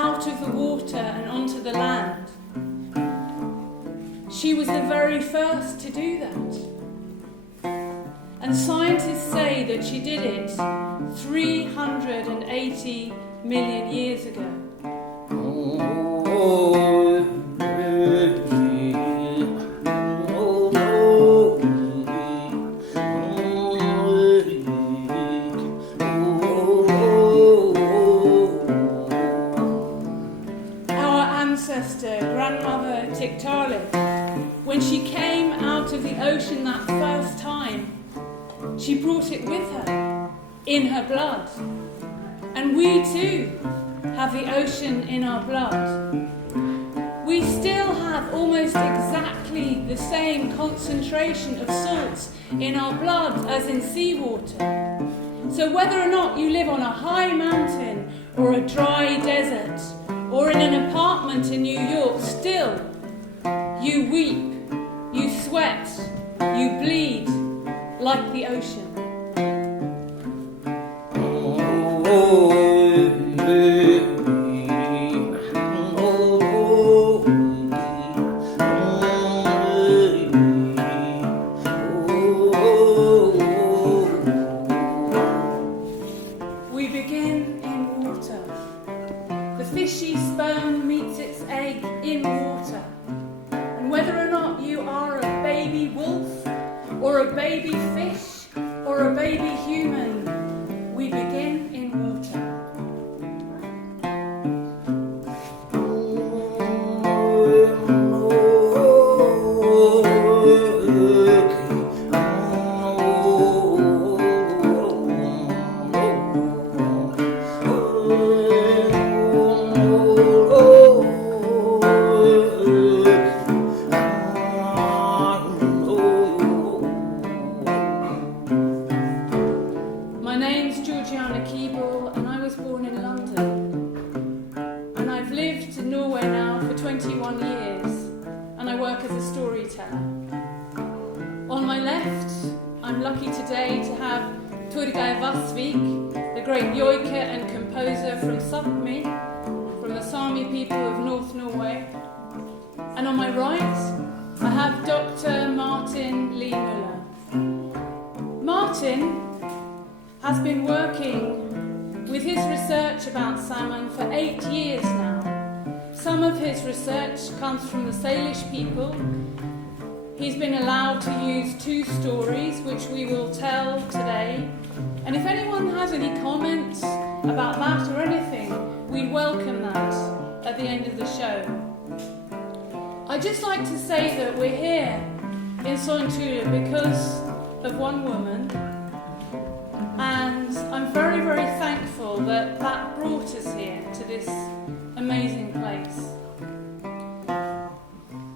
out of the water and onto the land. She was the very first to do that. And scientists say that she did it 380 million years ago. Grandmother Tiktaalik, when she came out of the ocean that first time, she brought it with her, in her blood. And we too have the ocean in our blood. We still have almost exactly the same concentration of salts in our blood as in seawater. So whether or not you live on a high mountain or a dry desert, or in an apartment in New York, still, you weep, you sweat, you bleed like the ocean. We begin in water. The fishy sperm meets its egg in water. And whether or not you are a baby wolf, or a baby fish, or a baby human, we begin in water. On my left, I'm lucky today to have Turgeir Vassvik, the great joiker and composer from Sápmi, from the Sami people of North Norway. And on my right, I have Dr. Martin Lee Müller. Martin has been working with his research about salmon for 8 years now. Some of his research comes from the Salish people. He's been allowed to use 2 stories, which we will tell today. And if anyone has any comments about that or anything, we'd welcome that at the end of the show. I'd just like to say that we're here in Sointula because of one woman. And I'm very, very thankful that that brought us here to this amazing place.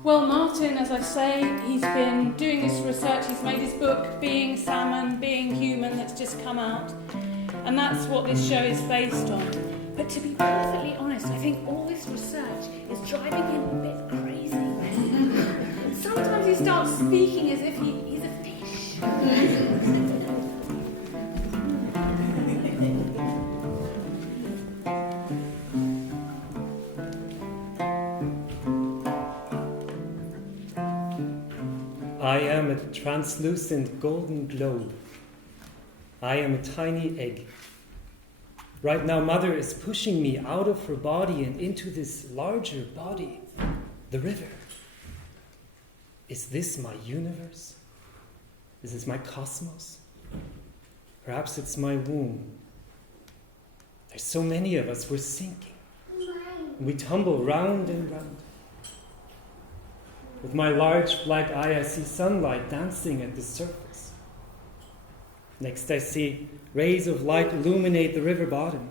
Well, Martin, as I say, he's been doing this research. He's made his book, Being Salmon, Being Human, that's just come out. And that's what this show is based on. But to be perfectly honest, I think all this research is driving him a bit crazy. Sometimes he starts speaking as if he's a fish. I am a translucent golden globe. I am a tiny egg. Right now, Mother is pushing me out of her body and into this larger body, the river. Is this my universe? Is this my cosmos? Perhaps it's my womb. There's so many of us, we're sinking. We tumble round and round. With my large black eye, I see sunlight dancing at the surface. Next, I see rays of light illuminate the river bottom.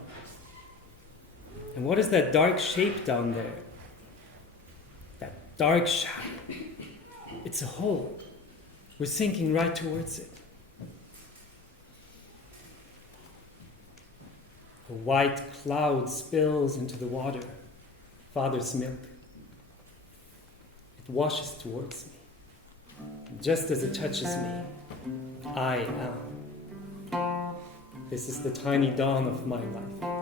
And what is that dark shape down there? That dark shadow. It's a hole. We're sinking right towards it. A white cloud spills into the water, Father's milk. It washes towards me. Just as it touches me, I am. This is the tiny dawn of my life.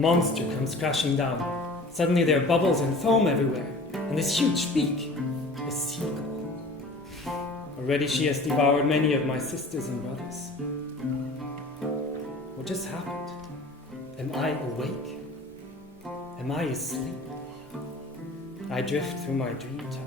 monster comes crashing down. Suddenly there are bubbles and foam everywhere, and this huge beak, a seagull. Already she has devoured many of my sisters and brothers. What just happened? Am I awake? Am I asleep? I drift through my dream time.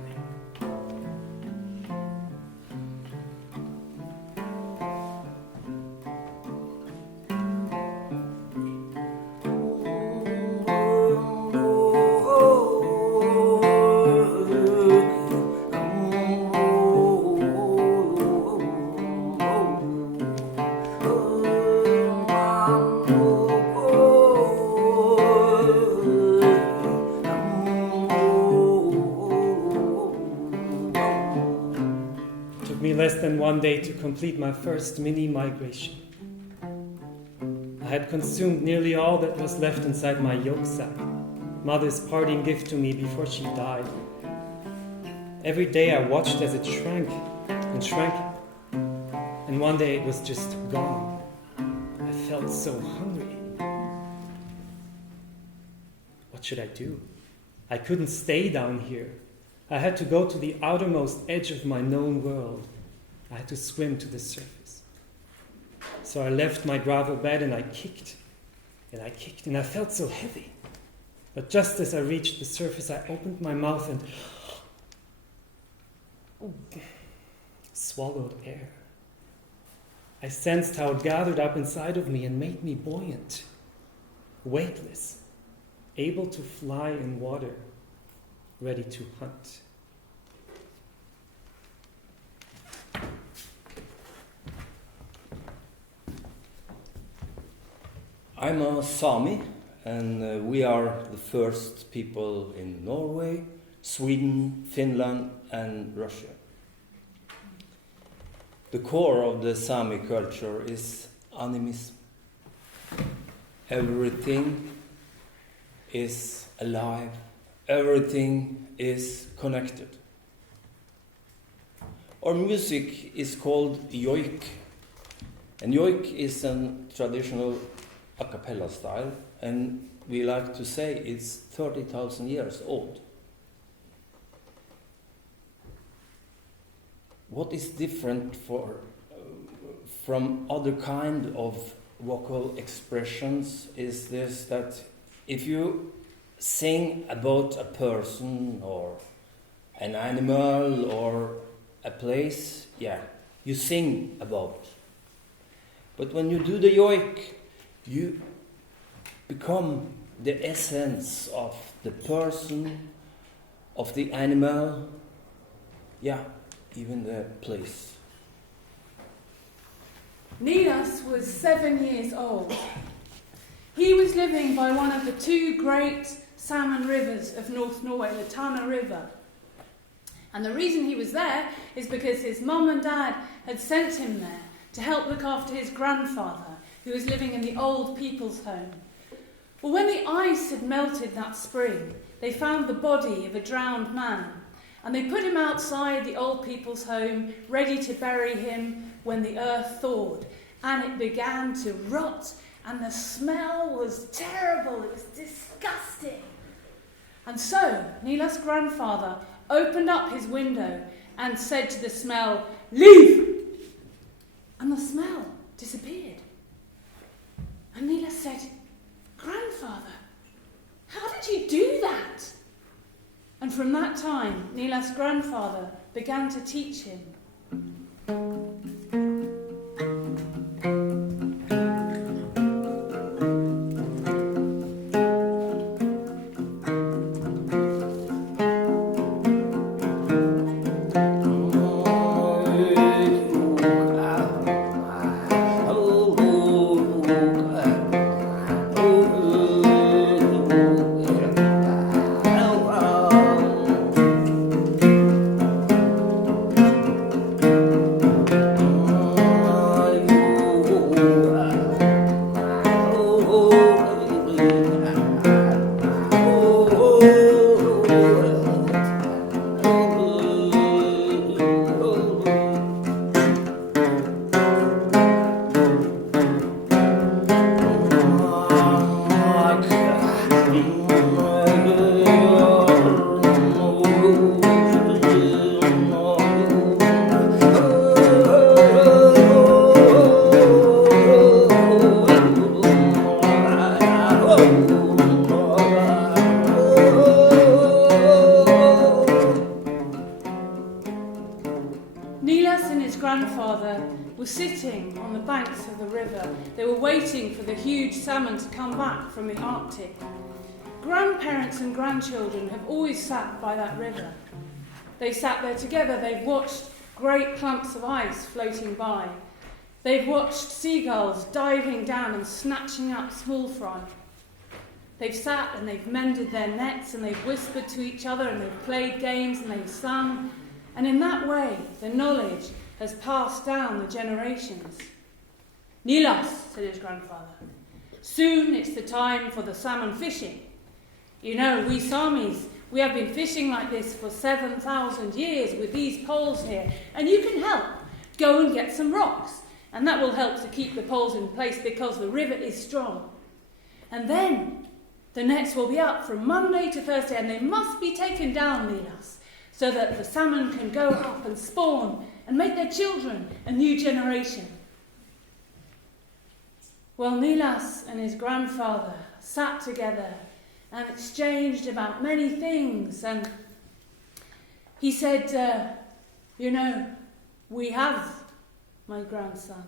Less than one day to complete my first mini migration. I had consumed nearly all that was left inside my yolk sack, Mother's parting gift to me before she died. Every day I watched as it shrank and shrank, and one day it was just gone. I felt so hungry. What should I do? I couldn't stay down here. I had to go to the outermost edge of my known world. I had to swim to the surface. So I left my gravel bed and I kicked, and I kicked, and I felt so heavy. But just as I reached the surface, I opened my mouth and swallowed air. I sensed how it gathered up inside of me and made me buoyant, weightless, able to fly in water, ready to hunt. I'm a Sami, and we are the first people in Norway, Sweden, Finland, and Russia. The core of the Sami culture is animism. Everything is alive. Everything is connected. Our music is called joik, and joik is a traditional a cappella style, and we like to say it's 30,000 years old. What is different from other kind of vocal expressions is this, that if you sing about a person or an animal or a place, you sing about. But when you do the joik, you become the essence of the person, of the animal, even the place. Nilas was 7 years old. He was living by one of the two great salmon rivers of North Norway, the Tana River. And the reason he was there is because his mum and dad had sent him there to help look after his grandfather, who was living in the old people's home. Well, when the ice had melted that spring, they found the body of a drowned man, and they put him outside the old people's home, ready to bury him when the earth thawed, and it began to rot, and the smell was terrible, it was disgusting. And so, Nila's grandfather opened up his window and said to the smell, "Leave!" And the smell disappeared. And Nila said, "Grandfather, how did you do that?" And from that time, Nila's grandfather began to teach him. Nilas and his grandfather were sitting on the banks of the river. They were waiting for the huge salmon to come back from the Arctic. Grandparents and grandchildren have always sat by that river. They sat there together. They've watched great clumps of ice floating by. They've watched seagulls diving down and snatching up small fry. They've sat and they've mended their nets and they've whispered to each other and they've played games and they've sung. And in that way, the knowledge has passed down the generations. Nilas, said his grandfather, soon it's the time for the salmon fishing. You know, we Samis, we have been fishing like this for 7,000 years with these poles here, and you can help. Go and get some rocks, and that will help to keep the poles in place because the river is strong. And then the nets will be up from Monday to Thursday, and they must be taken down, Nilas, so that the salmon can go up and spawn and make their children a new generation. Well, Nilas and his grandfather sat together and exchanged about many things, and he said, you know, we have, my grandson,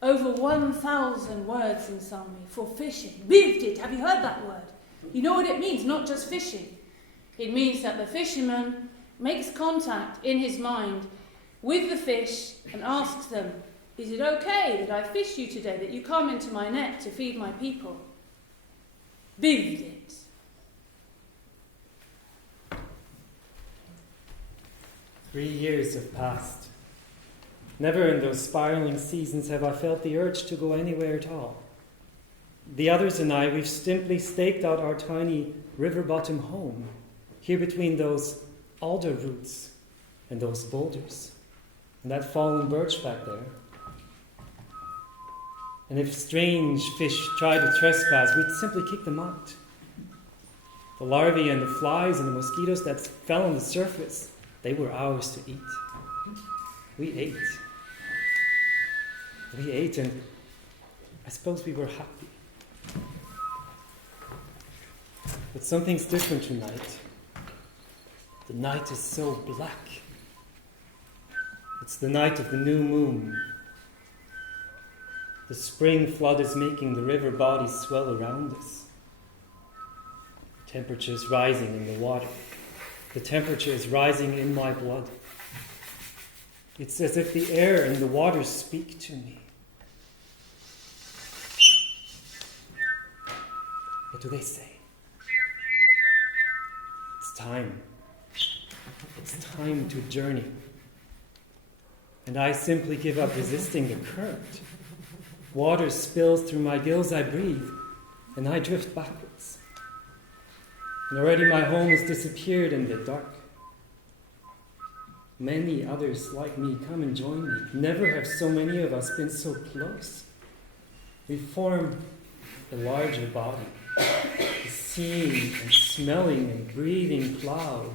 over 1,000 words in Sami for fishing. Bivdit, have you heard that word? You know what it means, not just fishing. It means that the fisherman makes contact in his mind with the fish and asks them, is it okay that I fish you today, that you come into my net to feed my people? Bivdit. Three years have passed. Never in those spiraling seasons have I felt the urge to go anywhere at all. The others and I, we've simply staked out our tiny river bottom home, here between those alder roots and those boulders, and that fallen birch back there. And if strange fish try to trespass, we'd simply kick them out. The larvae and the flies and the mosquitoes that fell on the surface, they were ours to eat. We ate. We ate, and I suppose we were happy. But something's different tonight. The night is so black. It's the night of the new moon. The spring flood is making the river bodies swell around us. The temperature is rising in the water. The temperature is rising in my blood. It's as if the air and the water speak to me. What do they say? It's time. It's time to journey. And I simply give up resisting the current. Water spills through my gills, I breathe, and I drift backwards. And already my home has disappeared in the dark. Many others like me come and join me. Never have so many of us been so close. We form a larger body, a seeing and smelling and breathing cloud.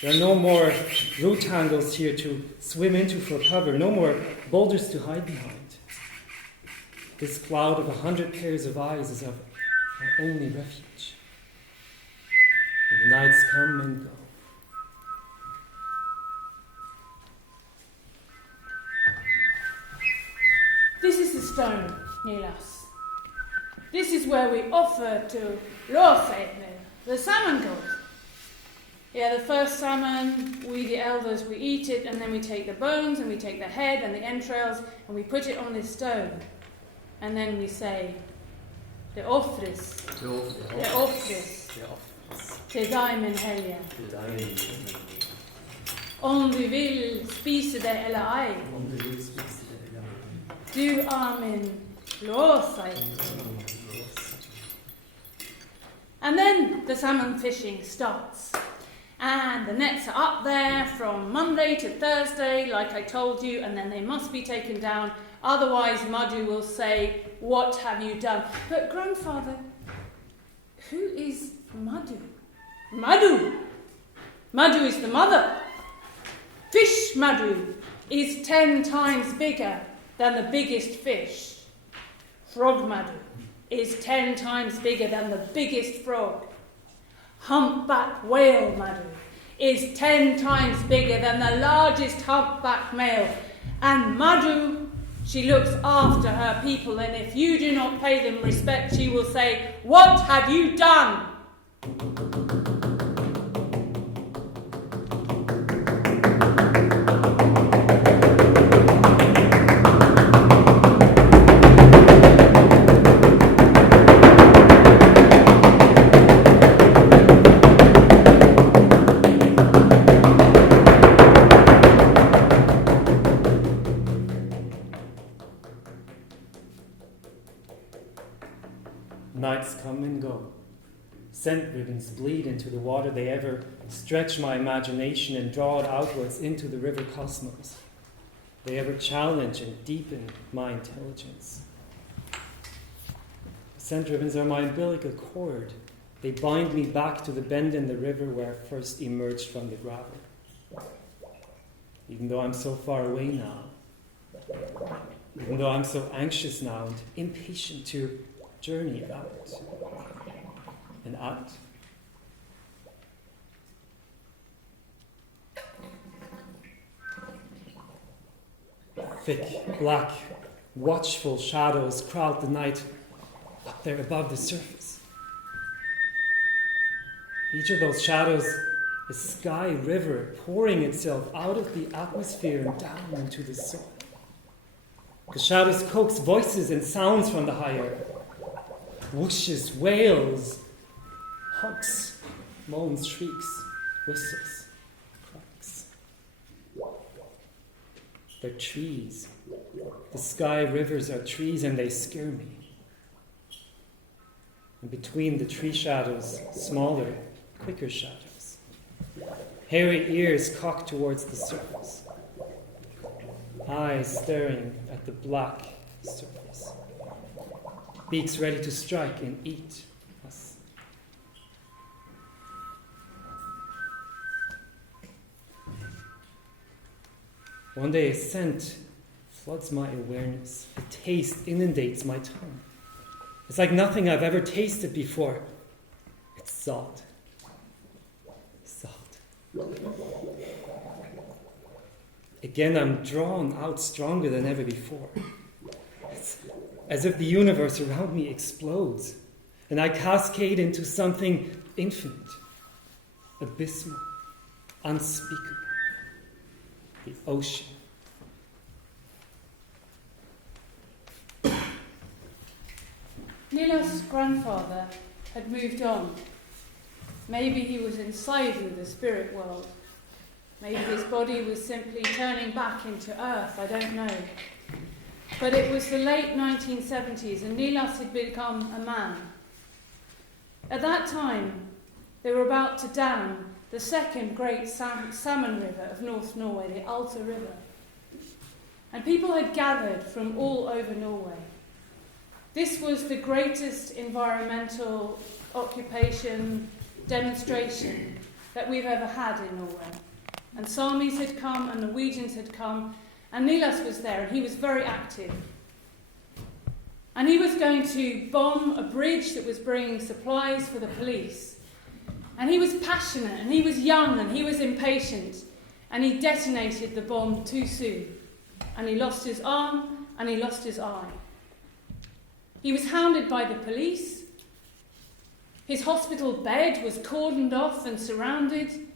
There are no more root tangles here to swim into for cover, no more boulders to hide behind. This cloud of 100 pairs of eyes is our only refuge. And the nights come and go. This is the stone, Nilas. This is where we offer to Lorseidner, the salmon god. Yeah, the first salmon, we the elders, we eat it, and then we take the bones, and we take the head and the entrails, and we put it on this stone. And then we say, det offres till dig min helge. Om du vill spise det eller ej. Du är min Lorseidner. And then the salmon fishing starts. And the nets are up there from Monday to Thursday, like I told you, and then they must be taken down. Otherwise, Madhu will say, what have you done? But grandfather, Madhu. Madhu! Madhu is the mother. Fish Madhu is 10 times bigger than the biggest fish. Frog Madhu is 10 times bigger than the biggest frog. Humpback whale Madhu is 10 times bigger than the largest humpback male. And Madhu, she looks after her people, and if you do not pay them respect, she will say, "What have you done?" Nights come and go. Scent ribbons bleed into the water. They ever stretch my imagination and draw it outwards into the river cosmos. They ever challenge and deepen my intelligence. Scent ribbons are my umbilical cord. They bind me back to the bend in the river where I first emerged from the gravel. Even though I'm so far away now, even though I'm so anxious now and impatient to journey out and out. Thick, black, watchful shadows crowd the night up there above the surface. Each of those shadows is a sky river pouring itself out of the atmosphere and down into the soil. The shadows coax voices and sounds from the higher. Whooshes, wails, honks, moans, shrieks, whistles, cracks. They're trees. The sky rivers are trees and they scare me. And between the tree shadows, smaller, quicker shadows. Hairy ears cocked towards the surface. Eyes staring at the black surface. Beaks ready to strike and eat us. One day a scent floods my awareness. A taste inundates my tongue. It's like nothing I've ever tasted before. It's salt. Salt. Again, I'm drawn out stronger than ever before. It's as if the universe around me explodes, and I cascade into something infinite, abysmal, unspeakable. The ocean. Nilas's grandfather had moved on. Maybe he was inside with the spirit world. Maybe his body was simply turning back into earth, I don't know. But it was the late 1970s and Nilas had become a man. At that time, they were about to dam the second great salmon river of North Norway, the Alta River. And people had gathered from all over Norway. This was the greatest environmental occupation demonstration that we've ever had in Norway. And Samis had come and Norwegians had come, and Nilas was there, and he was very active. And he was going to bomb a bridge that was bringing supplies for the police. And he was passionate, and he was young, and he was impatient, and he detonated the bomb too soon. And he lost his arm, and he lost his eye. He was hounded by the police. His hospital bed was cordoned off and surrounded,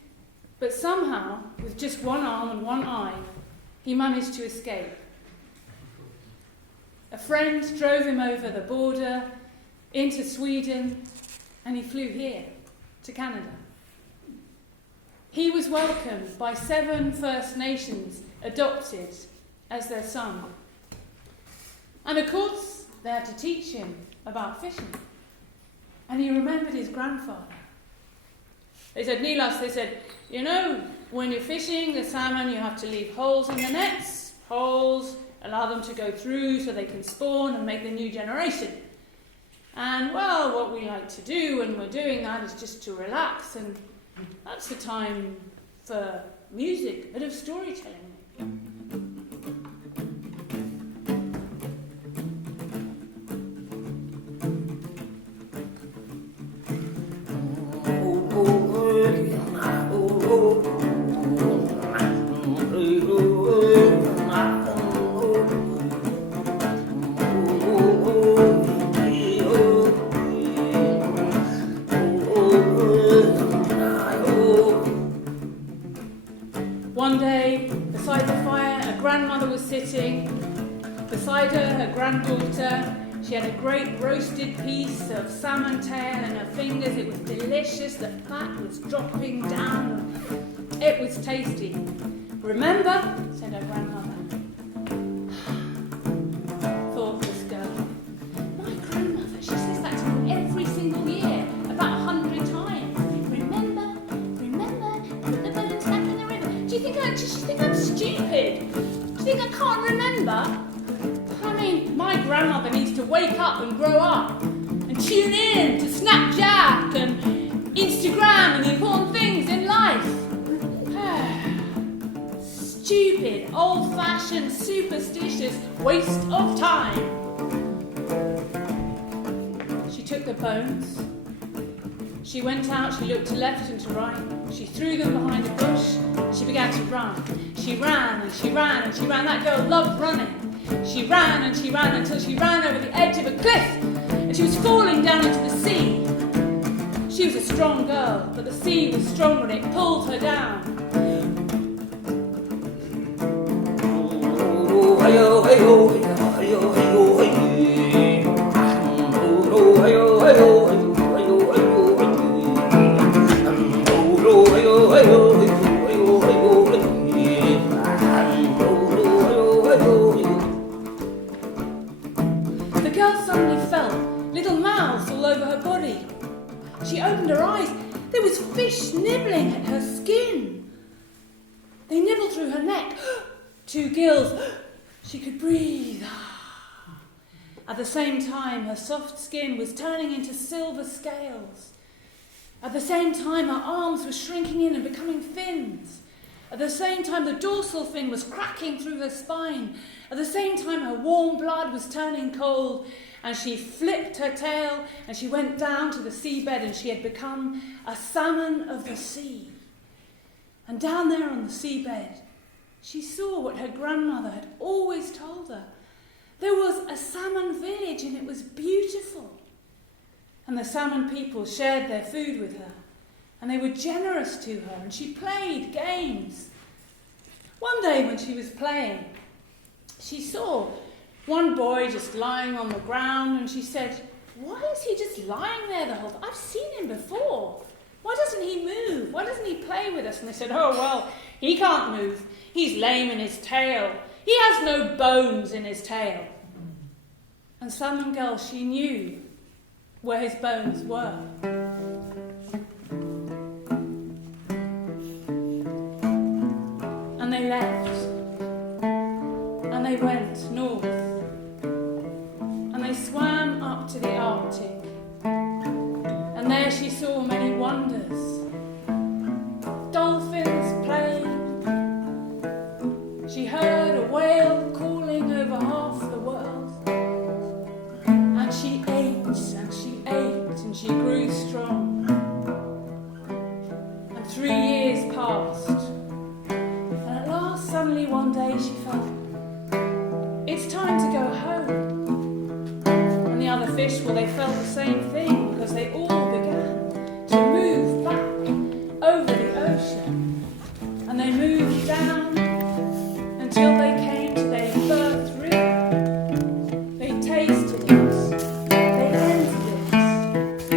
but somehow, with just one arm and one eye, he managed to escape. A friend drove him over the border into Sweden, and he flew here to Canada. He was welcomed by 7 First Nations adopted as their son. And of course, they had to teach him about fishing. And he remembered his grandfather. They said, Nilas, they said, you know, when you're fishing the salmon, you have to leave holes in the nets. Holes, allow them to go through so they can spawn and make the new generation. And, well, what we like to do when we're doing that is just to relax, and that's the time for music, a bit of storytelling. One day, beside the fire, a grandmother was sitting. Beside her granddaughter. She had a great roasted piece of salmon tail in her fingers. It was delicious. The fat was dropping down. It was tasty. Remember, said her grandmother. Thoughtless girl. My grandmother, she says that to me every single year, about 100 times. Remember, put the bones back in the river. Do you think I'm stupid? Do you think I can't remember? I mean, my grandmother needs to wake up and grow up and tune in to Snapchat and Instagram and the important things in life. Stupid, old-fashioned, superstitious waste of time. She took the bones. She went out, she looked to left and to right. She threw them behind a bush. She began to run. She ran and she ran and she ran. That girl loved running. She ran and she ran until she ran over the edge of a cliff, and she was falling down into the sea. She was a strong girl, but the sea was stronger and it pulled her down. The girl suddenly felt little mouths all over her body. She opened her eyes. There was fish nibbling at her skin. They nibbled through her neck. 2 gills. She could breathe. At the same time, her soft skin was turning into silver scales. At the same time, her arms were shrinking in and becoming fins. At the same time, the dorsal fin was cracking through her spine. At the same time, her warm blood was turning cold, and she flipped her tail and she went down to the seabed, and she had become a salmon of the sea. And down there on the seabed, she saw what her grandmother had always told her. There was a salmon village, and it was beautiful. And the salmon people shared their food with her, and they were generous to her, and she played games. One day when she was playing, she saw one boy just lying on the ground, and she said, "Why is he just lying there the whole time? I've seen him before. Why doesn't he move? Why doesn't he play with us?" And they said, "Oh, well, he can't move. He's lame in his tail. He has no bones in his tail." And Salmon Girl, she knew where his bones were. And they left. And they went north. And they swam up to the Arctic. And there she saw many wonders. Dolphins playing. She heard a whale calling over half the world. And she ate and she ate and she grew strong. And 3 years passed. And at last, suddenly one day she felt, it's time to go home. And the other fish, well, they felt the same thing, because they all began to move back over the ocean. And they moved down until they came to their first river. They tasted it. They entered it.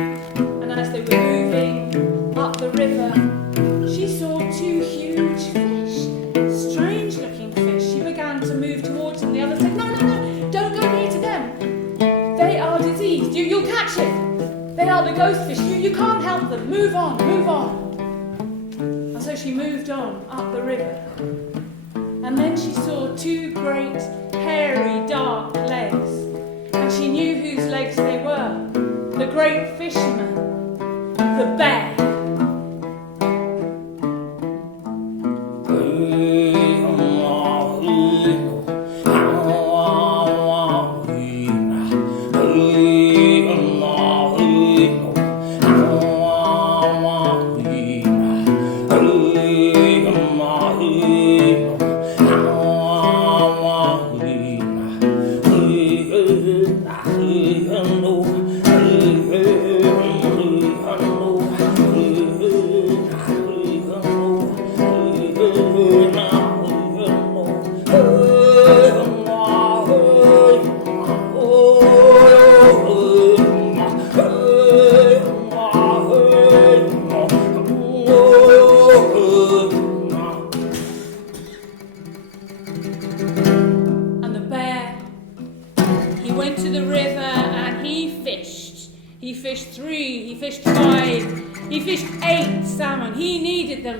And as they were moving up the river, she saw 2 huge fish, strange-looking fish. She began to move towards them. The others said, "No, don't go near to them. They are diseased. You'll catch it. They are the ghost fish. You can't help them. Move on. And so she moved on up the river. And then she saw 2 great, hairy, dark legs. And she knew whose legs they were. the great fisherman, the bear.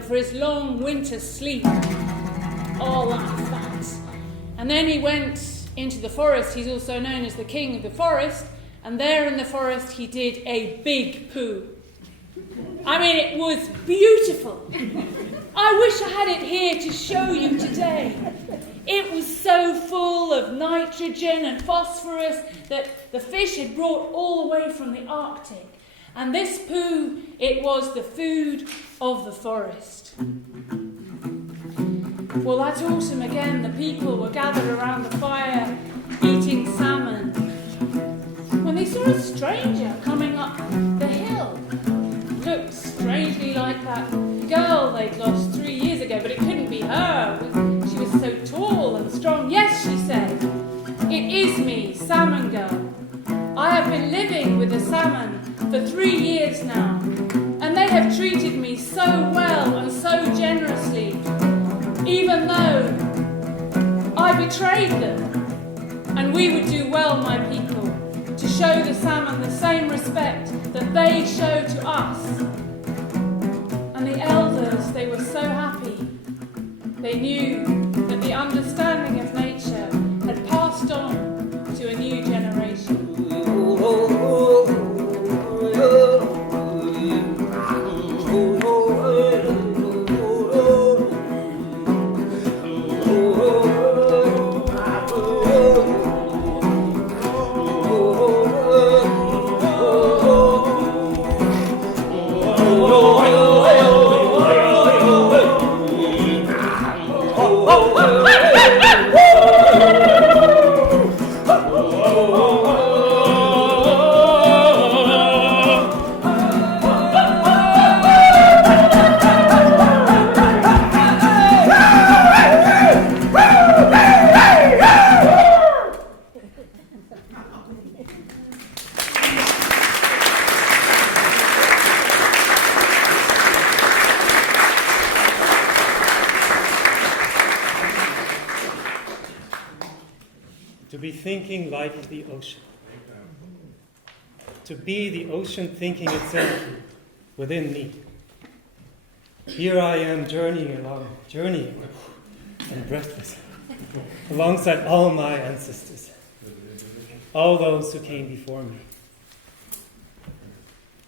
For his long winter sleep. All that fat. And then he went into the forest. He's also known as the king of the forest. And there in the forest he did a big poo. I mean, it was beautiful. I wish I had it here to show you today. It was so full of nitrogen and phosphorus that the fish had brought all the way from the Arctic. And this poo, it was the food of the forest. Well, that autumn again, the people were gathered around the fire, eating salmon, when they saw a stranger coming up the hill. Looked strangely like that girl they'd lost 3 years ago, but it couldn't be her. She was so tall and strong. Yes, she said, it is me, Salmon Girl. I have been living with the salmon for 3 years now, and they have treated me so well and so generously, even though I betrayed them. And we would do well, my people, to show the salmon the same respect that they show to us. And the elders, they were so happy. They knew that the understanding of nature had passed on to a new generation. To be thinking like the ocean. To be the ocean thinking itself within me. Here I am journeying and breathless, alongside all my ancestors, all those who came before me.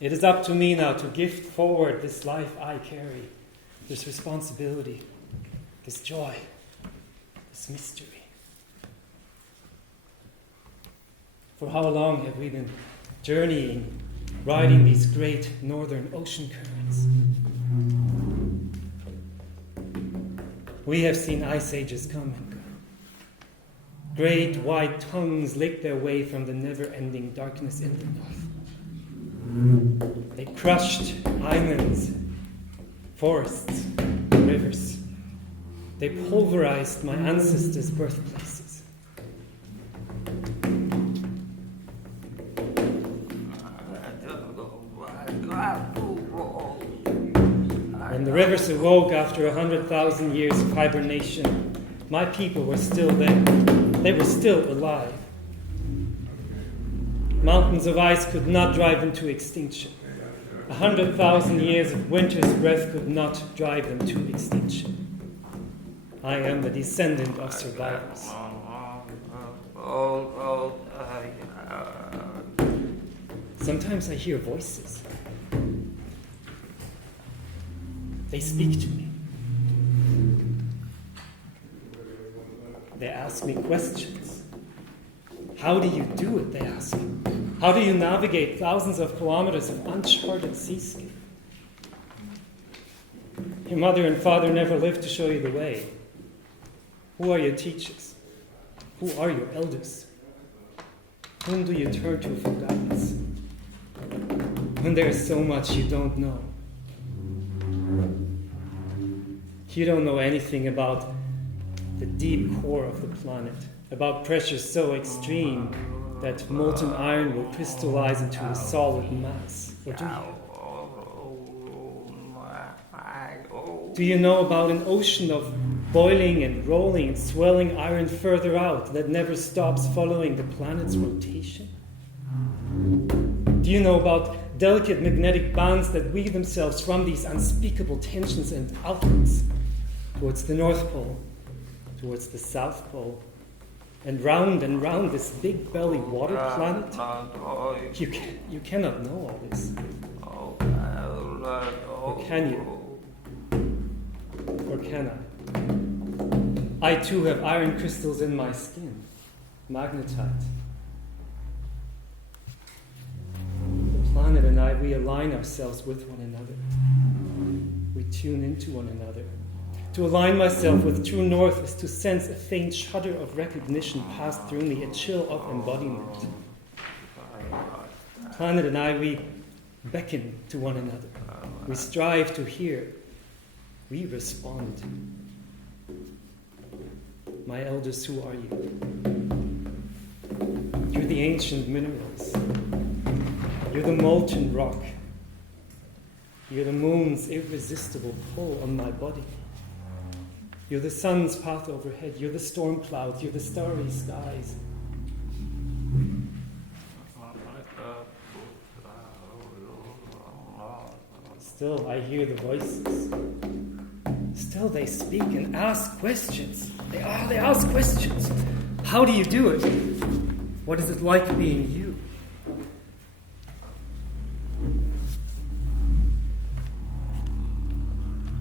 It is up to me now to gift forward this life I carry, this responsibility, this joy, this mystery. For how long have we been journeying, riding these great northern ocean currents? We have seen ice ages come and go. Great white tongues lick their way from the never-ending darkness in the north. They crushed islands, forests, rivers. They pulverized my ancestors' birthplaces. When the rivers awoke after 100,000 years of hibernation, my people were still there. They were still alive. Mountains of ice could not drive them to extinction. 100,000 years of winter's breath could not drive them to extinction. I am the descendant of survivors. Sometimes I hear voices. They speak to me. They ask me questions. How do you do it, they ask. How do you navigate thousands of kilometers of uncharted seascape? Your mother and father never lived to show you the way. Who are your teachers? Who are your elders? Whom do you turn to for guidance? When there is so much you don't know. You don't know anything about the deep core of the planet, about pressure so extreme that molten iron will crystallize into a solid mass. Or do you? Do you know about an ocean of boiling and rolling and swelling iron further out that never stops following the planet's rotation? Do you know about delicate magnetic bands that weave themselves from these unspeakable tensions and outlets towards the North Pole, towards the South Pole, and round this big belly water planet? You cannot know all this. Or can you? Or can I? I too have iron crystals in my skin, magnetite. The planet and I, we align ourselves with one another. We tune into one another. To align myself with true north is to sense a faint shudder of recognition pass through me, a chill of embodiment. Planet and I, we beckon to one another. We strive to hear. We respond. My elders, who are you? You're the ancient minerals. You're the molten rock. You're the moon's irresistible pull on my body. You're the sun's path overhead. You're the storm clouds. You're the starry skies. Still, I hear the voices. Still, they speak and ask questions. They ask questions. How do you do it? What is it like being you?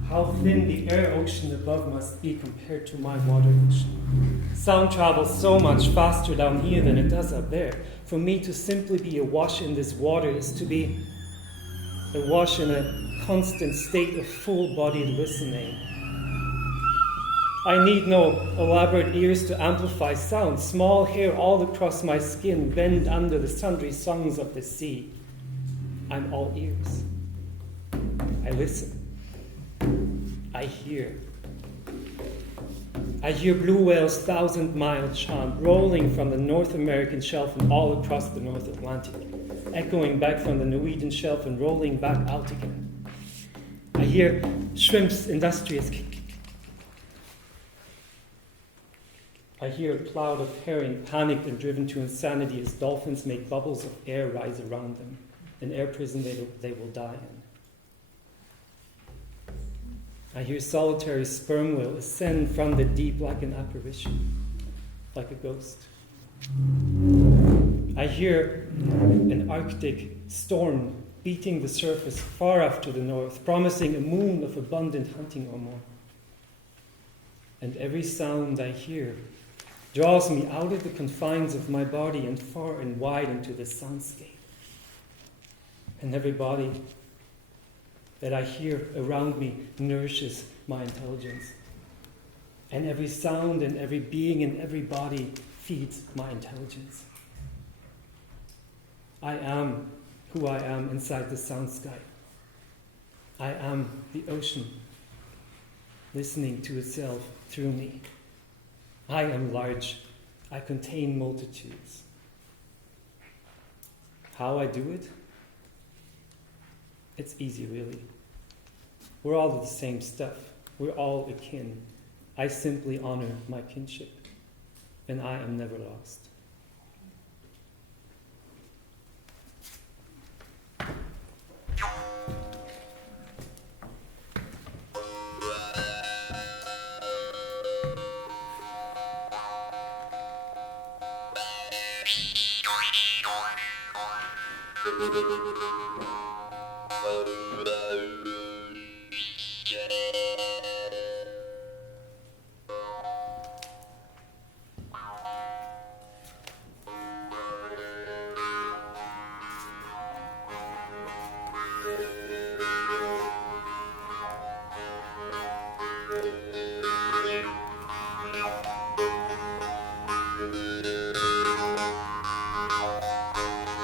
How thin the air ocean above must be compared to my water ocean. Sound travels so much faster down here than it does up there. For me to simply be awash in this water is to be awash in a constant state of full-bodied listening. I need no elaborate ears to amplify sound. Small hair all across my skin bend under the sundry songs of the sea. I'm all ears. I listen. I hear. I hear blue whales' 1,000-mile chant rolling from the North American shelf and all across the North Atlantic, echoing back from the Norwegian shelf and rolling back out again. I hear shrimps' industrious kick. I hear a cloud of herring panicked and driven to insanity as dolphins make bubbles of air rise around them, an air prison they will die in. I hear solitary sperm whale ascend from the deep like an apparition, like a ghost. I hear an Arctic storm beating the surface far off to the north, promising a moon of abundant hunting or more. And every sound I hear draws me out of the confines of my body and far and wide into the soundscape. And every body that I hear around me nourishes my intelligence. And every sound and every being and every body feeds my intelligence. I am who I am inside the sound sky. I am the ocean, listening to itself through me. I am large. I contain multitudes. How I do it? It's easy, really. We're all the same stuff. We're all akin. I simply honor my kinship, and I am never lost.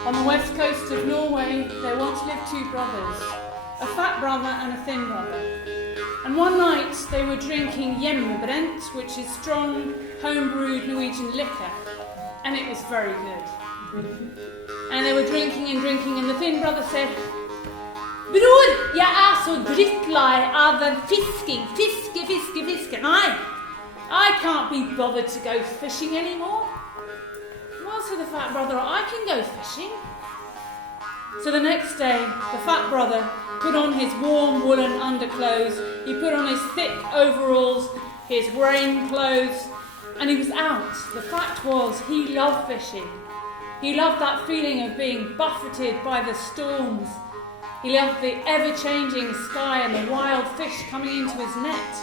On the west coast of Norway, there once lived two brothers, a fat brother and a thin brother. And one night they were drinking hjemmebrent, which is strong, home-brewed Norwegian liquor, and it was very good. And they were drinking, and the thin brother said, "Bror, jeg så drittlei av fisking. Fiske. I can't be bothered to go fishing anymore." "Well," said the fat brother, "I can go fishing." So the next day, the fat brother put on his warm woolen underclothes, he put on his thick overalls, his rain clothes, and he was out. The fact was, he loved fishing. He loved that feeling of being buffeted by the storms. He loved the ever-changing sky and the wild fish coming into his net.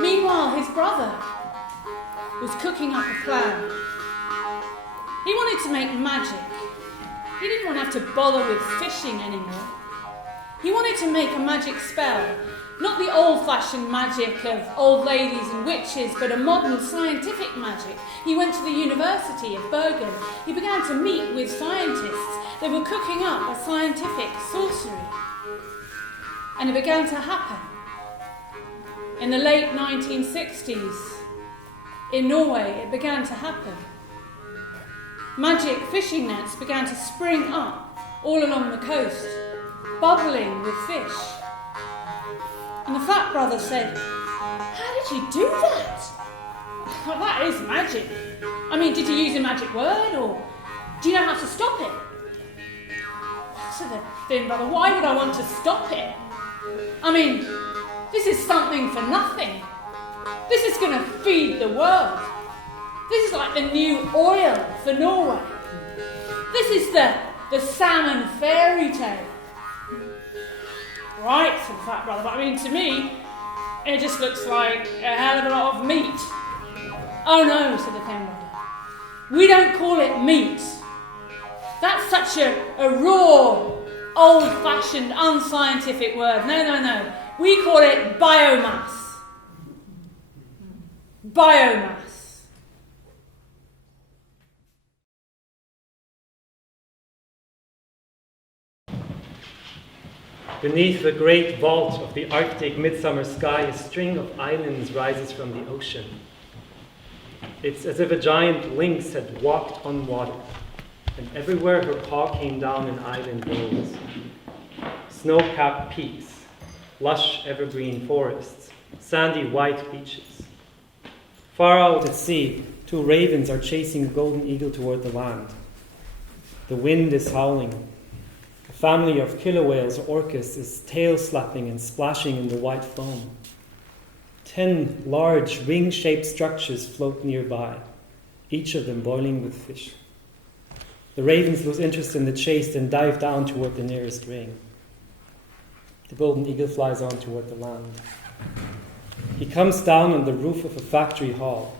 Meanwhile, his brother was cooking up a plan. He wanted to make magic. He didn't want to have to bother with fishing anymore. He wanted to make a magic spell, not the old-fashioned magic of old ladies and witches, but a modern scientific magic. He went to the University of Bergen. He began to meet with scientists. They were cooking up a scientific sorcery. And it began to happen. In the late 1960s, in Norway, it began to happen. Magic fishing nets began to spring up all along the coast, bubbling with fish. And the fat brother said, "How did you do that?" "Well, that is magic. I mean, did you use a magic word, or do you know how to stop it?" Said the thin brother, "Why would I want to stop it? I mean, this is something for nothing. This is going to feed the world. This is like the new oil for Norway. This is the salmon fairy tale." "Right," said the fat brother, "but I mean, to me, it just looks like a hell of a lot of meat." "Oh no," said the thin brother. "We don't call it meat. That's such a raw, old-fashioned, unscientific word. No. We call it biomass. Biomass." Beneath the great vault of the Arctic midsummer sky, a string of islands rises from the ocean. It's as if a giant lynx had walked on water, and everywhere her paw came down an island rose. Snow-capped peaks, lush evergreen forests, sandy white beaches. Far out at sea, two ravens are chasing a golden eagle toward the land. The wind is howling. A family of killer whales or orcas is tail-slapping and splashing in the white foam. 10 large ring-shaped structures float nearby, each of them boiling with fish. The ravens lose interest in the chase and dive down toward the nearest ring. The golden eagle flies on toward the land. He comes down on the roof of a factory hall.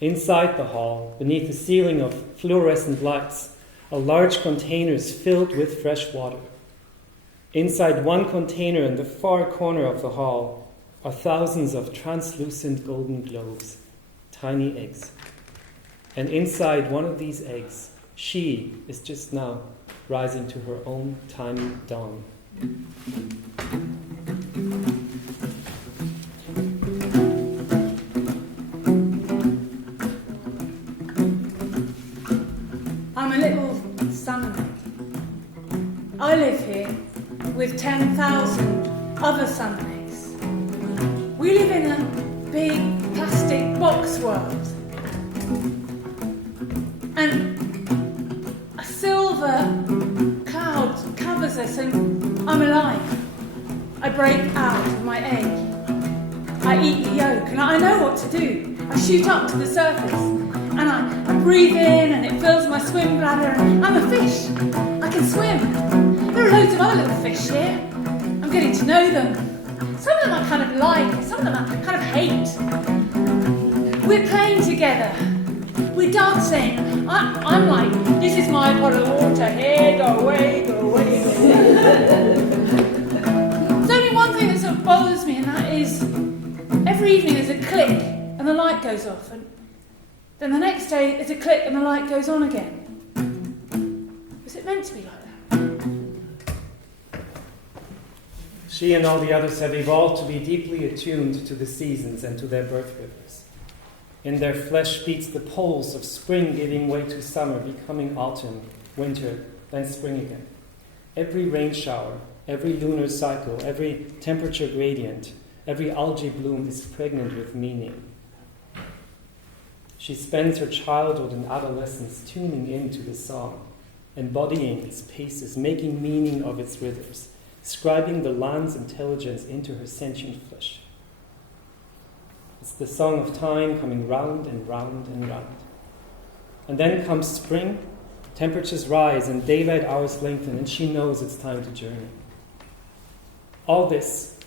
Inside the hall, beneath the ceiling of fluorescent lights, a large container is filled with fresh water. Inside one container in the far corner of the hall are thousands of translucent golden globes, tiny eggs. And inside one of these eggs, she is just now rising to her own tiny dawn. I'm a little salmon egg. I live here with 10,000 other salmon eggs. We live in a big plastic box world. And a silver cloud covers us and I'm alive. I break out of my egg. I eat the yolk and I know what to do. I shoot up to the surface and I breathe in and it fills my swim bladder. I'm a fish. I can swim. There are loads of other little fish here. I'm getting to know them. Some of them I kind of like, some of them I kind of hate. We're playing together. We're dancing. I'm like, this is my pot of water. Here, go away, go away, go away. There's only one thing that sort of bothers me, and that is every evening there's a click and the light goes off. And then the next day there's a click and the light goes on again. Was it meant to be like that? She and all the others have evolved to be deeply attuned to the seasons and to their birth rhythms. In their flesh beats the pulse of spring giving way to summer, becoming autumn, winter, then spring again. Every rain shower, every lunar cycle, every temperature gradient, every algae bloom is pregnant with meaning. She spends her childhood and adolescence tuning into the song, embodying its paces, making meaning of its rhythms, scribing the land's intelligence into her sentient flesh. It's the song of time coming round and round and round. And then comes spring, temperatures rise and daylight hours lengthen, and she knows it's time to journey. All this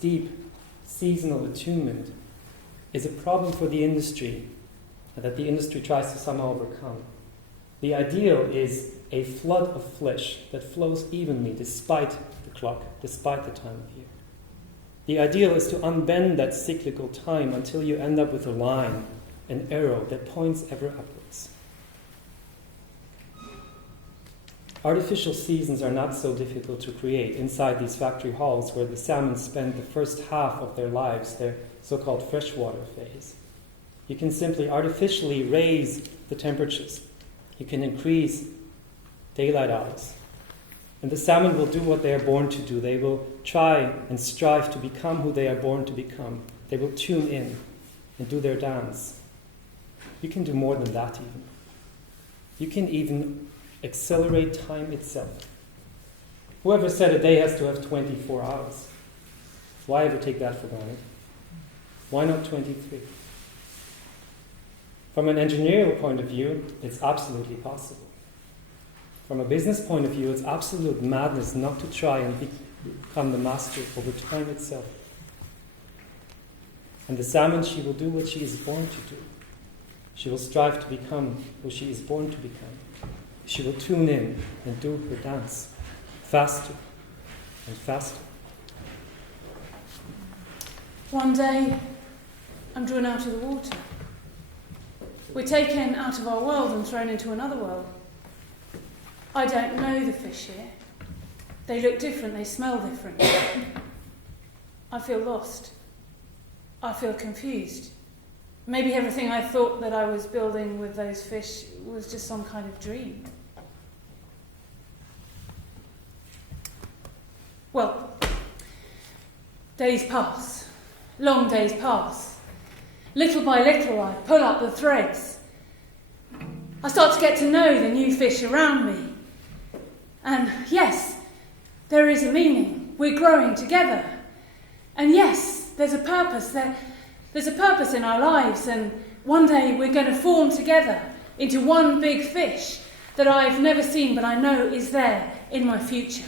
deep seasonal attunement, is a problem for the industry that the industry tries to somehow overcome. The ideal is a flood of flesh that flows evenly despite the clock, despite the time of year. The ideal is to unbend that cyclical time until you end up with a line, an arrow that points ever upwards. Artificial seasons are not so difficult to create inside these factory halls where the salmon spend the first half of their lives, their so-called freshwater phase. You can simply artificially raise the temperatures. You can increase daylight hours. And the salmon will do what they are born to do. They will try and strive to become who they are born to become. They will tune in and do their dance. You can do more than that even. You can even accelerate time itself. Whoever said a day has to have 24 hours? Why ever take that for granted? Why not 23? From an engineering point of view, it's absolutely possible. From a business point of view, it's absolute madness not to try and become the master over time itself. And the salmon, she will do what she is born to do. She will strive to become who she is born to become. She will tune in and do her dance faster and faster. One day, I'm drawn out of the water. We're taken out of our world and thrown into another world. I don't know the fish here. They look different, they smell different. I feel lost. I feel confused. Maybe everything I thought that I was building with those fish was just some kind of dream. Well, days pass. Long days pass. Little by little, I pull up the threads. I start to get to know the new fish around me. And yes, there is a meaning. We're growing together. And yes, there's a purpose. There's a purpose in our lives, and one day we're going to form together into one big fish that I've never seen, but I know is there in my future.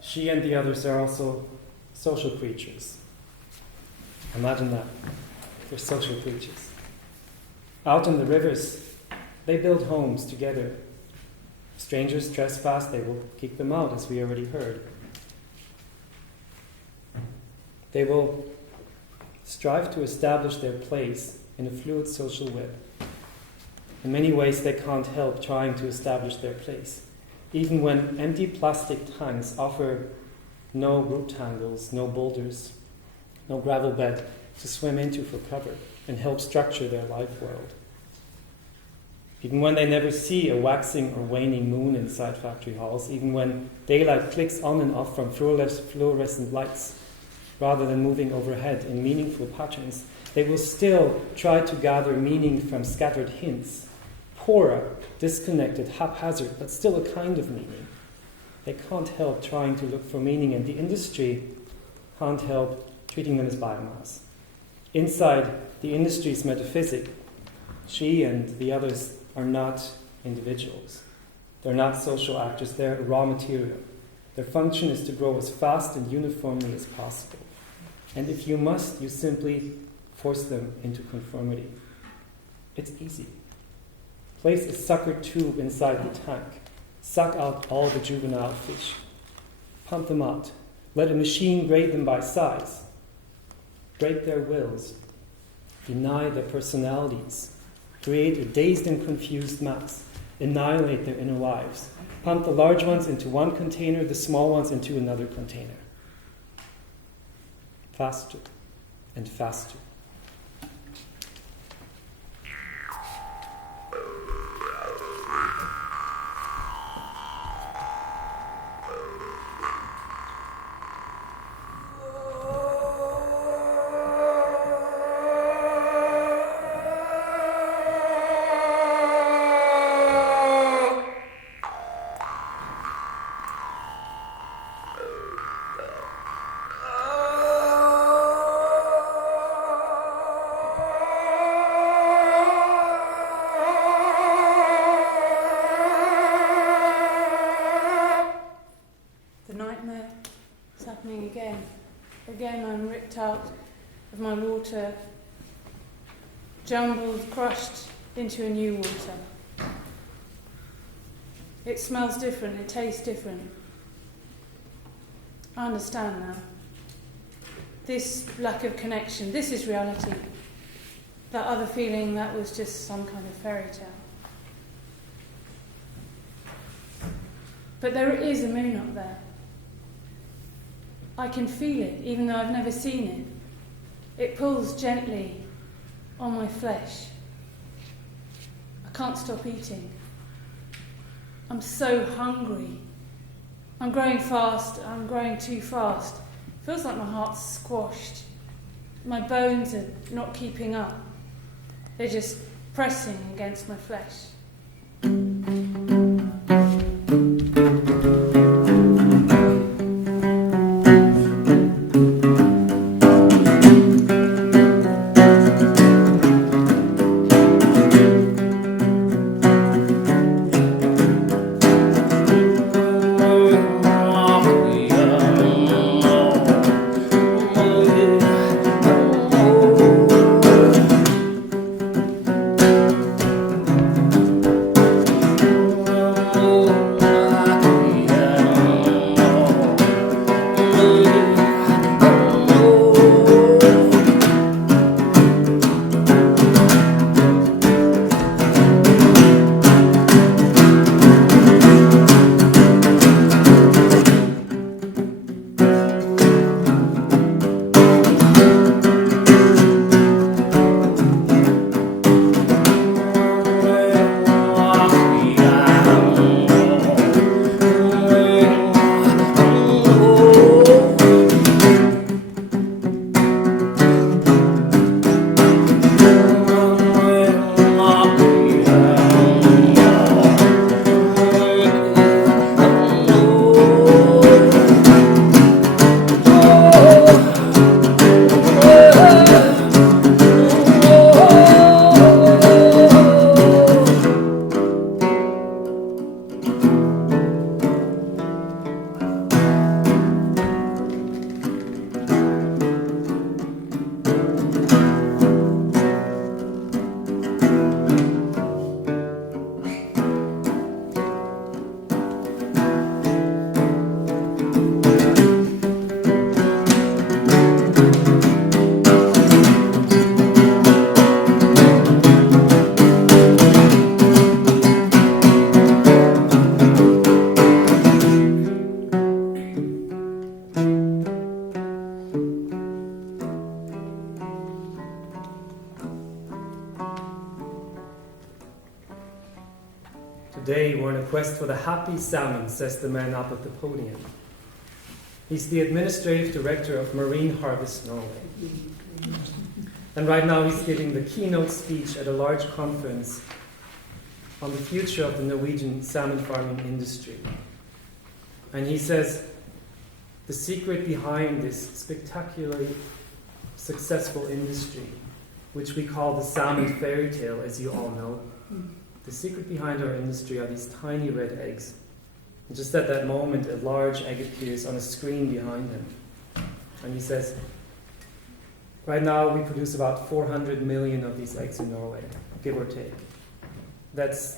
She and the others are also social creatures. Imagine that. They're social creatures. Out in the rivers, they build homes together. If strangers trespass, they will kick them out, as we already heard. They will strive to establish their place in a fluid social web. In many ways, they can't help trying to establish their place. Even when empty plastic tanks offer no root tangles, no boulders, no gravel bed to swim into for cover and help structure their life world. Even when they never see a waxing or waning moon inside factory halls, even when daylight clicks on and off from fluorescent lights rather than moving overhead in meaningful patterns, they will still try to gather meaning from scattered hints, poorer, disconnected, haphazard, but still a kind of meaning. They can't help trying to look for meaning, and the industry can't help treating them as biomass. Inside the industry's metaphysic, she and the others are not individuals. They're not social actors, they're raw material. Their function is to grow as fast and uniformly as possible. And if you must, you simply force them into conformity. It's easy. Place a sucker tube inside the tank. Suck out all the juvenile fish. Pump them out. Let a machine grade them by size. Break their wills. Deny their personalities. Create a dazed and confused mass. Annihilate their inner lives. Pump the large ones into one container, the small ones into another container. Faster and faster. Again, I'm ripped out of my water, jumbled, crushed into a new water. It smells different, it tastes different. I understand now. This lack of connection, this is reality. That other feeling, that was just some kind of fairy tale. But there is a moon up there. I can feel it, even though I've never seen it. It pulls gently on my flesh. I can't stop eating. I'm so hungry. I'm growing fast, I'm growing too fast. It feels like my heart's squashed. My bones are not keeping up. They're just pressing against my flesh. Today we're on a quest for the happy salmon, says the man up at the podium. He's the administrative director of Marine Harvest Norway. And right now he's giving the keynote speech at a large conference on the future of the Norwegian salmon farming industry. And he says, the secret behind this spectacularly successful industry, which we call the salmon fairy tale, as you all know, the secret behind our industry are these tiny red eggs. And just at that moment, a large egg appears on a screen behind him. And he says, right now we produce about 400 million of these eggs in Norway, give or take. That's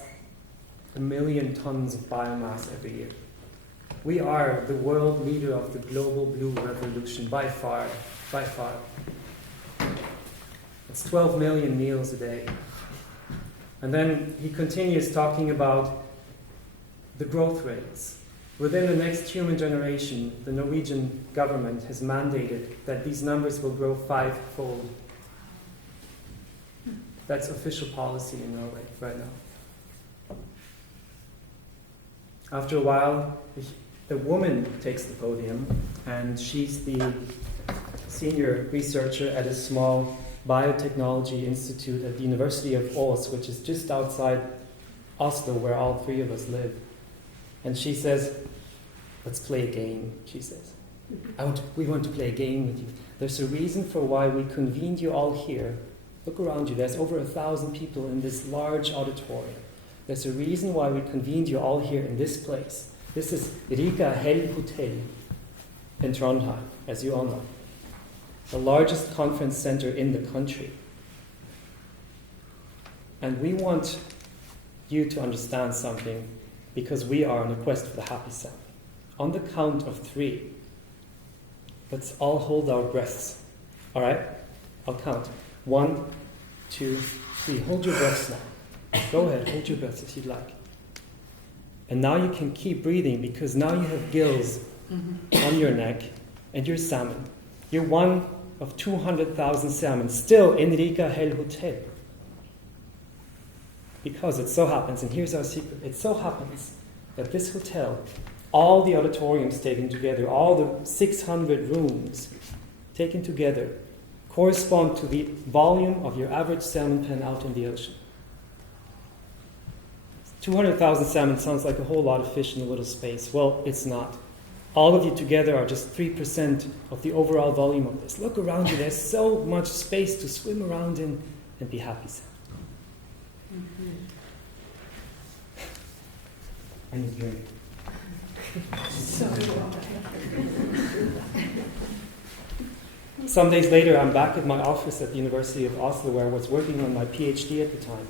1 million tons of biomass every year. We are the world leader of the global blue revolution, by far, by far. It's 12 million meals a day. And then he continues talking about the growth rates. Within the next human generation, the Norwegian government has mandated that these numbers will grow 5-fold. That's official policy in Norway right now. After a while, a woman takes the podium, and she's the senior researcher at a small biotechnology institute at the University of Ås, which is just outside Oslo, where all three of us live. And she says, let's play a game, she says. We want to play a game with you. There's a reason for why we convened you all here. Look around you, there's over 1,000 people in this large auditorium. There's a reason why we convened you all here in this place. This is Rika Hell Hotel in Trondheim, as you all know. The largest conference center in the country. And we want you to understand something, because we are on a quest for the happy salmon. On the count of 3, let's all hold our breaths. All right? I'll count. 1, 2, 3. Hold your breaths now. Go ahead, hold your breaths if you'd like. And now you can keep breathing, because now you have gills on your neck and you're salmon. You're one of 200,000 salmon still in Rika Hell Hotel. Because it so happens, and here's our secret, it so happens that this hotel, all the auditoriums taken together, all the 600 rooms taken together, correspond to the volume of your average salmon pen out in the ocean. 200,000 salmon sounds like a whole lot of fish in a little space. Well, it's not. All of you together are just 3% of the overall volume of this. Look around you, there's so much space to swim around in and be happy salmon. I need drink. Some days later, I'm back at my office at the University of Oslo, where I was working on my PhD at the time.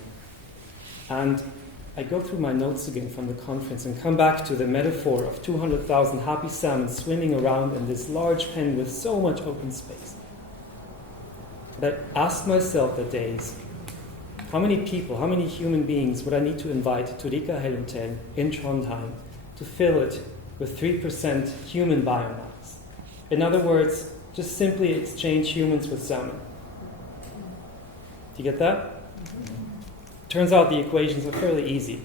And I go through my notes again from the conference and come back to the metaphor of 200,000 happy salmon swimming around in this large pen with so much open space. But I asked myself that days, how many people, how many human beings would I need to invite to Rika Hell Hotel in Trondheim to fill it with 3% human biomass? In other words, just simply exchange humans with salmon. Do you get that? Turns out the equations are fairly easy.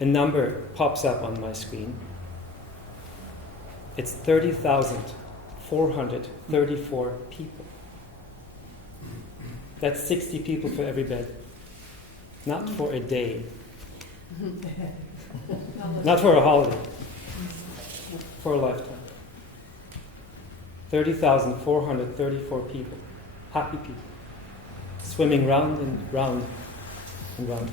A number pops up on my screen. It's 30,434 people. That's 60 people for every bed. Not for a day. Not for a holiday. For a lifetime. 30,434 people. Happy people. Swimming round and round and round.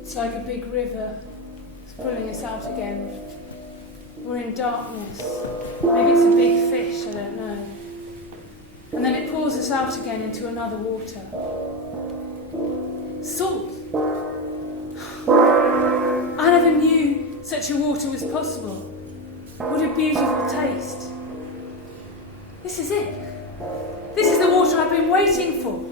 It's like a big river. It's pulling us out again. We're in darkness. Maybe it's a big fish, I don't know. And then it pulls us out again into another water. Salt! I never knew such such a water was possible. What a beautiful taste. This is it. This is the water I've been waiting for.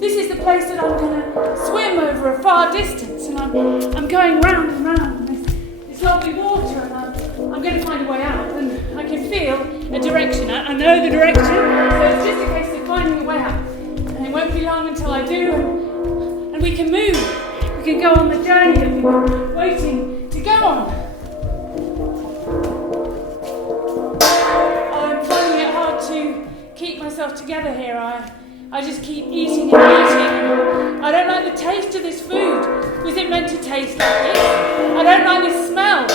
This is the place that I'm going to swim over a far distance, and I'm going round and round in this lovely water, and I'm going to find a way out, and I can feel a direction. I know the direction, so it's just a case of finding a way out. And it won't be long until I do, and we can move. We can go on the journey that we've been waiting to go on. I'm finding it hard to keep myself together here. I just keep eating and eating. I don't like the taste of this food. Was it meant to taste like this? I don't like the smell.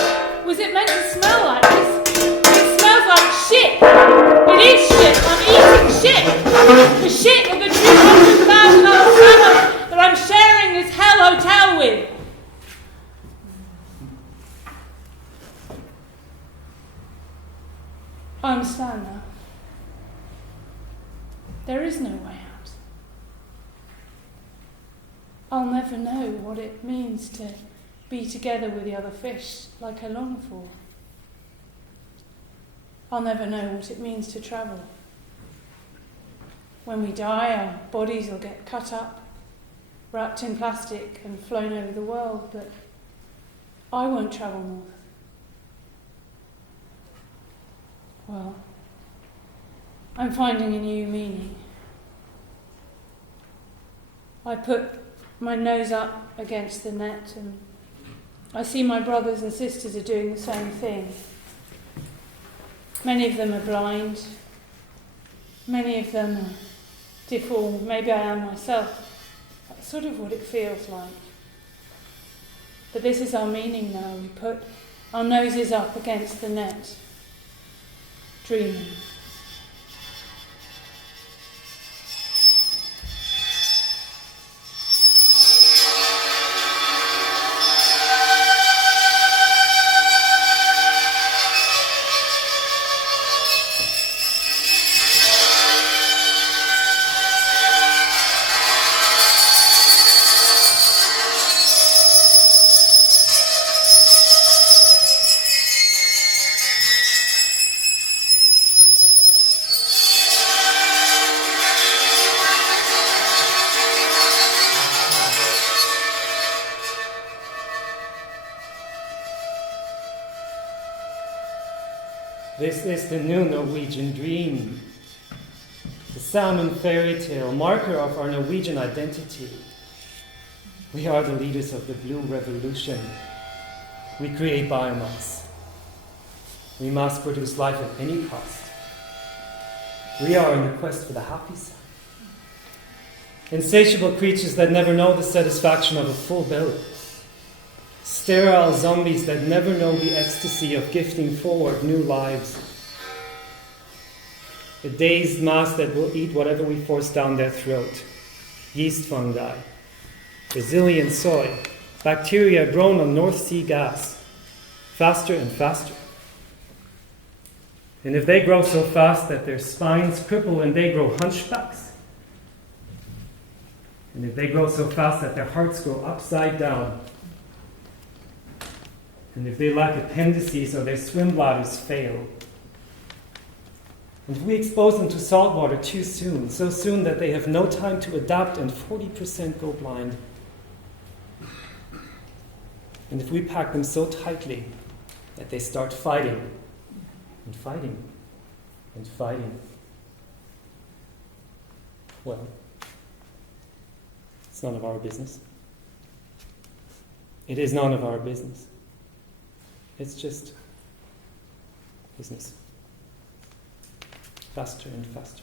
Was it meant to smell like this? It smells like shit. It is shit. I'm eating shit. The shit of the 200,000 other salmon that I'm sharing this hell hotel with. I understand now. There is no way out. I'll never know what it means to be together with the other fish like I long for. I'll never know what it means to travel. When we die, our bodies will get cut up, wrapped in plastic and flown over the world, but I won't travel north. Well, I'm finding a new meaning. I put my nose up against the net, and I see my brothers and sisters are doing the same thing. Many of them are blind. Many of them are deformed. Maybe I am myself. That's sort of what it feels like. But this is our meaning now. We put our noses up against the net, dreaming. This is the new Norwegian dream, the salmon fairy tale, marker of our Norwegian identity. We are the leaders of the blue revolution. We create biomass. We mass produce life at any cost. We are in the quest for the happy side. Insatiable creatures that never know the satisfaction of a full belly. Sterile zombies that never know the ecstasy of gifting forward new lives. A dazed mass that will eat whatever we force down their throat. Yeast fungi, Brazilian soy, bacteria grown on North Sea gas. Faster and faster. And if they grow so fast that their spines cripple and they grow hunchbacks, and if they grow so fast that their hearts grow upside down, and if they lack appendices or their swim bladders fail, and if we expose them to salt water too soon, so soon that they have no time to adapt and 40% go blind, and if we pack them so tightly that they start fighting and fighting and fighting, well, it's none of our business. It is none of our business. It's just business. Faster and faster.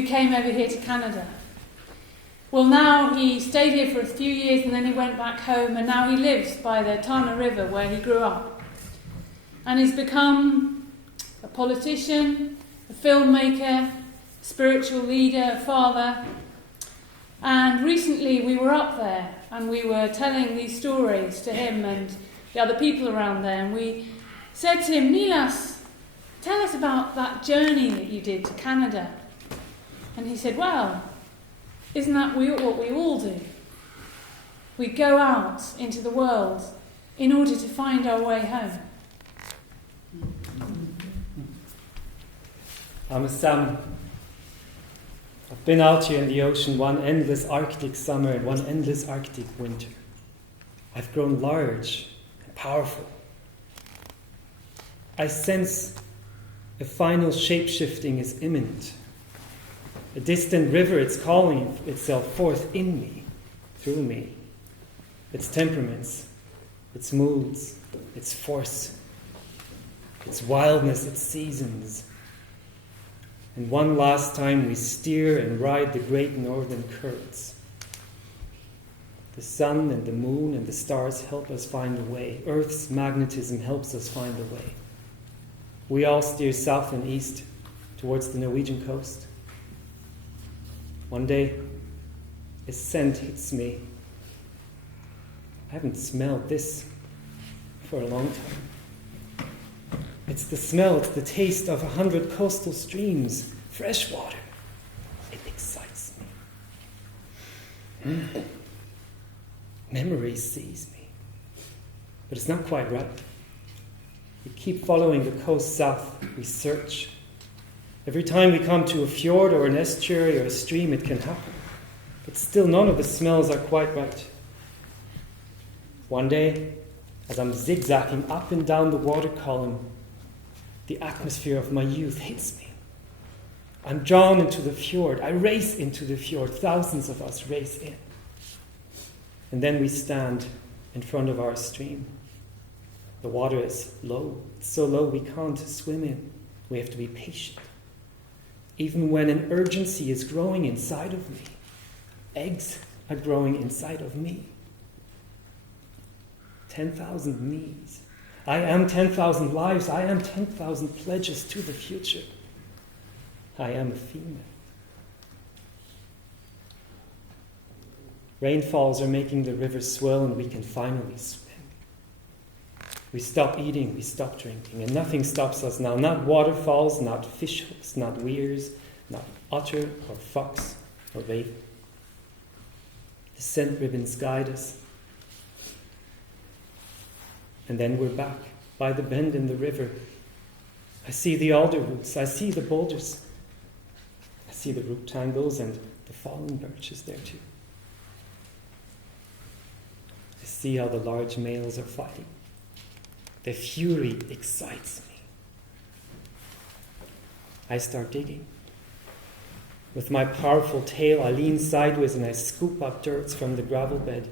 who came over here to Canada. Well, now he stayed here for a few years and then he went back home, and now he lives by the Tana River where he grew up. And he's become a politician, a filmmaker, spiritual leader, a father. And recently we were up there and we were telling these stories to him and the other people around there. And we said to him, Nilas, tell us about that journey that you did to Canada. And he said, well, isn't that what we all do? We go out into the world in order to find our way home. I'm a salmon. I've been out here in the ocean one endless Arctic summer and one endless Arctic winter. I've grown large and powerful. I sense a final shape-shifting is imminent. A distant river, it's calling itself forth in me, through me. Its temperaments, its moods, its force, its wildness, its seasons. And one last time we steer and ride the great northern currents. The sun and the moon and the stars help us find a way. Earth's magnetism helps us find a way. We all steer south and east towards the Norwegian coast. One day, a scent hits me. I haven't smelled this for a long time. It's the smell, it's the taste of 100 coastal streams, fresh water. It excites me. Memory sees me. But it's not quite right. We keep following the coast south. We search. Every time we come to a fjord or an estuary or a stream, it can happen. But still none of the smells are quite right. One day, as I'm zigzagging up and down the water column, the atmosphere of my youth hits me. I'm drawn into the fjord. I race into the fjord. Thousands of us race in. And then we stand in front of our stream. The water is low. It's so low we can't swim in. We have to be patient. Even when an urgency is growing inside of me, eggs are growing inside of me. 10,000 knees. I am 10,000 lives. I am 10,000 pledges to the future. I am a female. Rainfalls are making the river swell and we can finally swim. We stop eating, we stop drinking, and nothing stops us now. Not waterfalls, not fish hooks, not weirs, not otter or fox or raven. The scent ribbons guide us. And then we're back by the bend in the river. I see the alder roots, I see the boulders. I see the root tangles and the fallen birches there too. I see how the large males are fighting. Their fury excites me. I start digging. With my powerful tail, I lean sideways and I scoop up dirt from the gravel bed.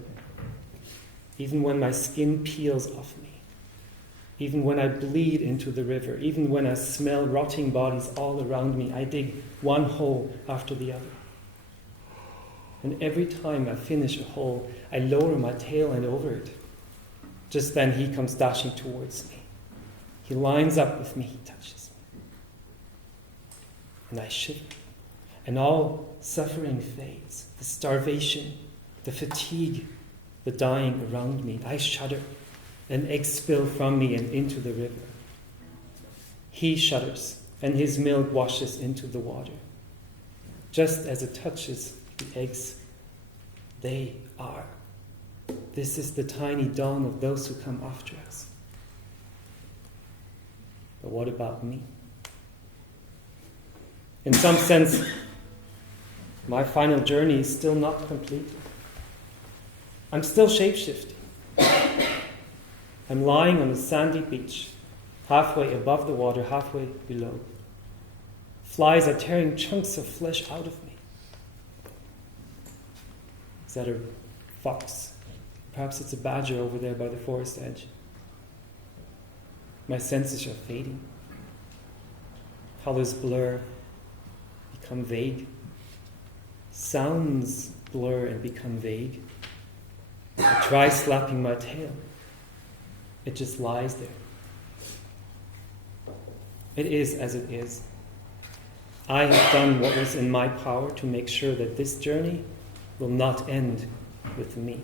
Even when my skin peels off me, even when I bleed into the river, even when I smell rotting bodies all around me, I dig one hole after the other. And every time I finish a hole, I lower my tail and over it. Just then he comes dashing towards me. He lines up with me, he touches me. And I shiver. And all suffering fades. The starvation, the fatigue, the dying around me. I shudder. And eggs spill from me and into the river. He shudders, and his milk washes into the water. Just as it touches the eggs, they are. This is the tiny dawn of those who come after us. But what about me? In some sense, my final journey is still not complete. I'm still shape-shifting. I'm lying on a sandy beach, halfway above the water, halfway below. Flies are tearing chunks of flesh out of me. Is that a fox? Perhaps it's a badger over there by the forest edge. My senses are fading. Colors blur, become vague. Sounds blur and become vague. I try slapping my tail. It just lies there. It is as it is. I have done what was in my power to make sure that this journey will not end with me.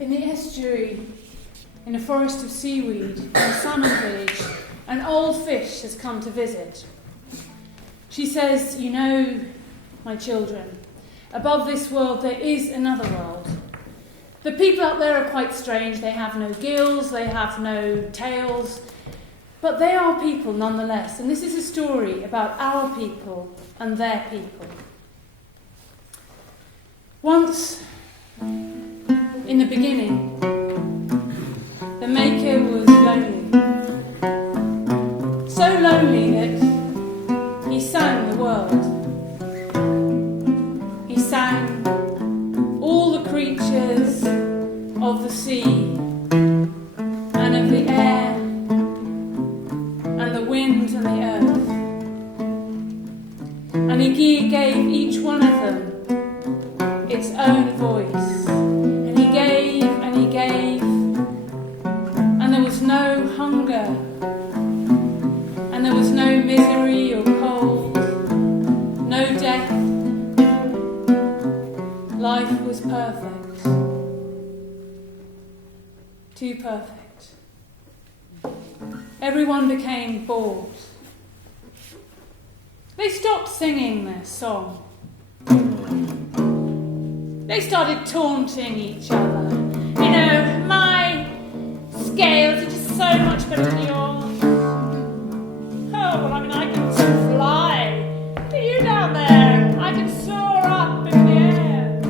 In the estuary, in a forest of seaweed, in a salmon village, an old fish has come to visit. She says, "You know, my children, above this world there is another world. The people out there are quite strange. They have no gills, they have no tails, but they are people nonetheless. And this is a story about our people and their people. Once, in the beginning, the Maker was lonely. So lonely that he sang the world. He sang all the creatures of the sea and of the air and the wind and the earth. And he gave each one of them its own voice. And he gave and he gave. And there was no hunger. And there was no misery or cold. No death. Life was perfect. Too perfect. Everyone became bored. They stopped singing their song. They started taunting each other. You know, my scales are just so much better than yours. Oh, well, I mean, I can fly. Are you down there? I can soar up in the air.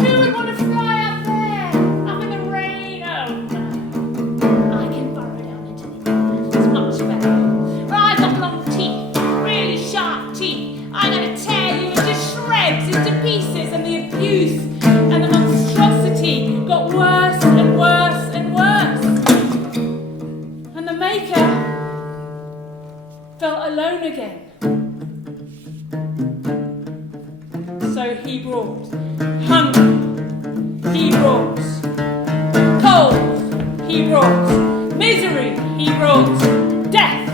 Who would want to fly up there? Up in the rain? Oh, no. I can burrow down into the earth. It's much better. But I've got long teeth, really sharp teeth. I'm going to tear you into shreds, into pieces, and the abuse and the monstrosity got worse and worse and worse. And the Maker felt alone again. So he brought hunger, he brought cold, he brought misery, he brought death.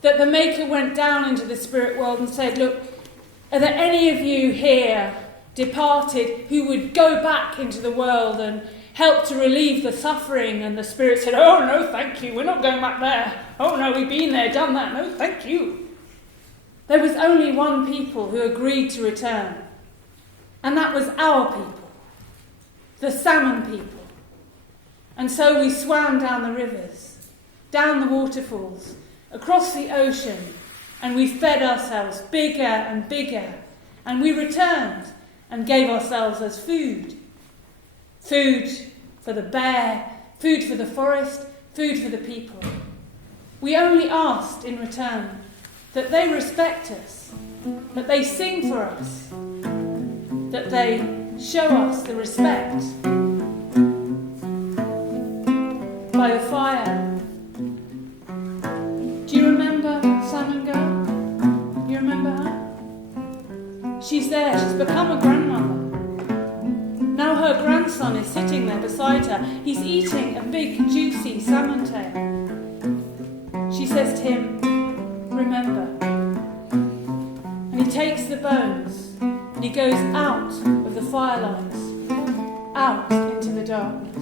That the Maker went down into the spirit world and said, look, are there any of you here departed who would go back into the world and help to relieve the suffering? And the spirit said, oh no, thank you, we're not going back there. Oh no, we've been there, done that, no, thank you. There was only one people who agreed to return, and that was our people, the Salmon people. And so we swam down the rivers, down the waterfalls, across the ocean, and we fed ourselves bigger and bigger, and we returned and gave ourselves as food. Food for the bear, food for the forest, food for the people. We only asked in return that they respect us, that they sing for us, that they show us the respect. By the fire. Do you remember Salmon Girl? You remember her? She's there, she's become a grandmother. Now her grandson is sitting there beside her. He's eating a big, juicy salmon tail. She says to him, remember. And he takes the bones and he goes out of the fire lines, out into the darkness.